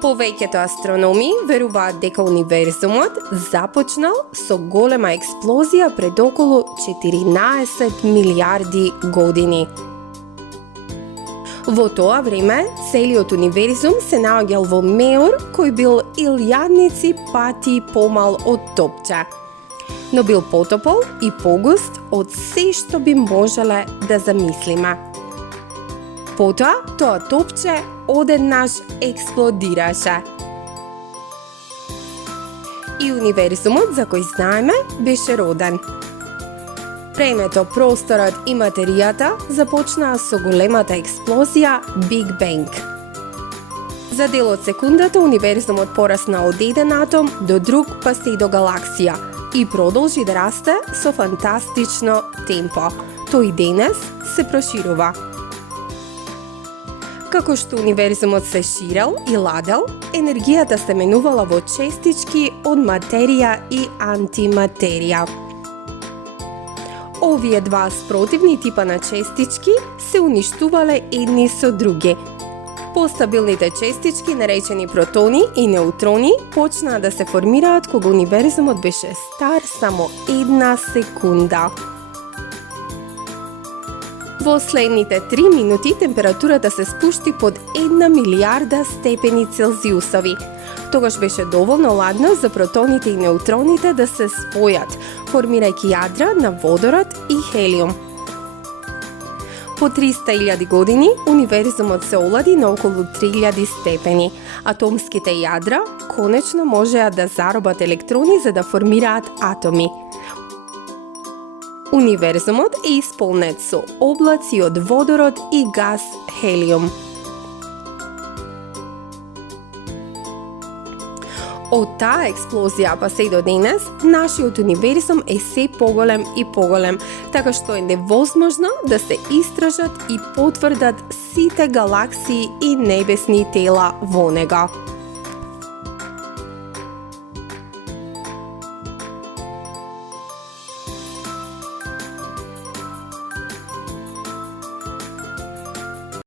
Повеќето астрономи веруваат дека универзумот започнал со голема експлозија пред околу 14 милиарди години. Во тоа време, целиот универзум се наоѓал во меор кој бил илјадници пати помал од топче, но бил потопол и погуст од се што би можеле да замислиме. Потоа, тоа топче одеднаш експлодираше. И универзумот за кој знаеме беше роден. Времето, просторот и материјата започнаа со големата експлозија Big Bang. За дел од секундата универзумот порасна од еден атом до друг, па се и до галаксија и продолжи да расте со фантастично темпо. Тој денес се проширува. Како што универзумот се ширел и ладел, енергијата се менувала во честички од материја и антиматерија. Овие два спротивни типа на честички се уништувале едни со други. Постабилните честички, наречени протони и неутрони, почнаа да се формираат кога универзумот беше стар само една секунда. Во следните 3 минути температурата се спушти под 1 милиарда степени Целзиусови. Тогаш беше доволно ладно за протоните и неутроните да се спојат, формирајќи јадра на водород и хелиум. По 300.000 години универзумот се олади на околу 3000 степени. Атомските јадра конечно можеа да заробат електрони за да формираат атоми. Универзумот е исполнет со облаци од водород и газ хелиум. Од таа експлозија па се до денес, нашиот универзум е се поголем и поголем, така што е невозможно да се истражат и потврдат сите галаксии и небесни тела во него.